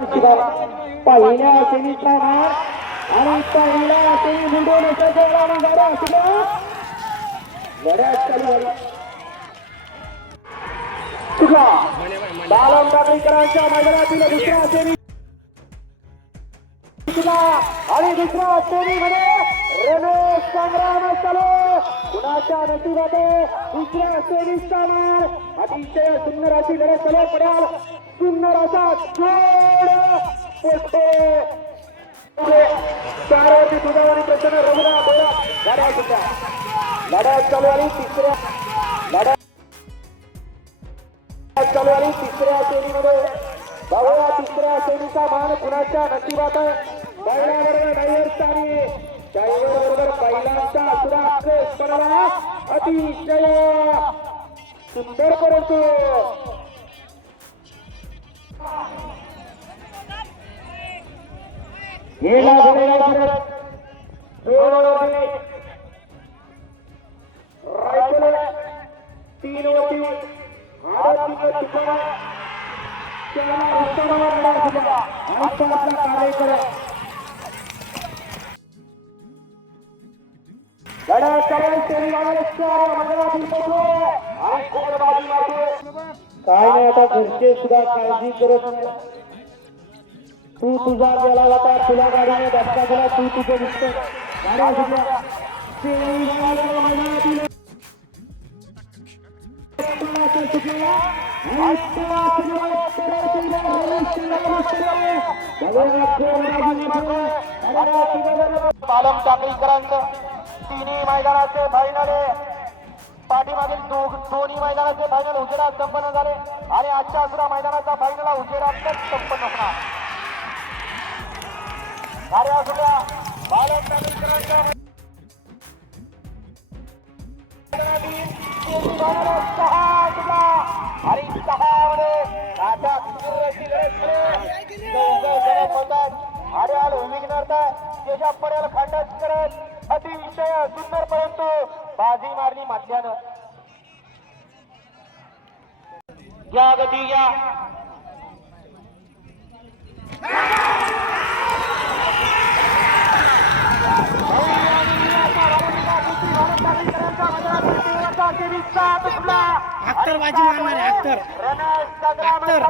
पहिल्या सेमीचा मार आणि पहिला सेमी बुलडोन सजवला गाड्या सुद्धा लढ्यात चालू झाली. सुद्धा बालम नागरिकांच्या मैदानातील दुसऱ्या सेमी आणि दुसऱ्या सेमी मध्ये रमेश संग्राम चालू कुणाच्या नशिबात दुसऱ्या सेमीचा मार अतिशय सुंदर अशी लढत चालू पडाल. सुंदर असा जोड पोटे चारवरती दुधावानी प्रसन्न रघुना बोला गाड्या सुद्धा लढ्यात चालू आली. तिसऱ्या लढ्यात चालू आली तिसऱ्या सेमीमध्ये बघूया तिसऱ्या सेमीचा मान कुणाच्या नशिबात बैलाबरोबर ड्रायव्हरचा आणि ड्रायव्हर बरोबर बैलांचा सुद्धा क्रेस पडला. अतिशय सुंदर परंतु गेला घोडेला परत जोडवरती रायफल 3 वरती आरतीचा ठिकाणा त्याला रस्त्यावर लढा दिला आणि आपला कार्यक्रम लढा चालू शनिवारच्या मंडळातील पोहोचलो आणि गोलबाजी मारतो. काय नाही आता घरचे सुद्धा काळजी करत नाही. तू तुझा गेला होता तुला गाडीने धक्का दिला तू तुझं दिसतो गाड्या सुद्धा बालम टाकळीकरांचं तिन्ही मैदानाचे फायनल पाठीमागील दोन्ही मैदानाचे फायनल उजेडात संपन्न झाले आणि आजच्या सुद्धा मैदानाचा फायनल उजेडातच संपन्न होणार. गाड्या सुद्धा बालम टाकळीकरांच्या आणि 6 मध्ये आता सुरची आड्याल विघ्नर्ता त्याच्या पड्याला खांडच करत अतिशय सुंदर परंतु बाजी मारली मध्यानं. या गती या अख्तर बाजी मारणार आहे. अख्तर